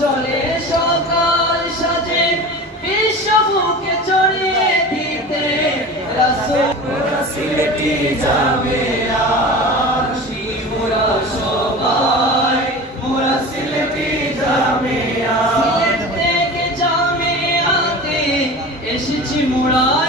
চলে সকাল সাজে বিশ্ব বুকে ছড়িয়ে দিতে রাসূল সিলেটি যাবে আসি মোরা সবাই মোরা সিলেটি যাবে সিলেট থেকে জামিয়াতে এসেছি মোরা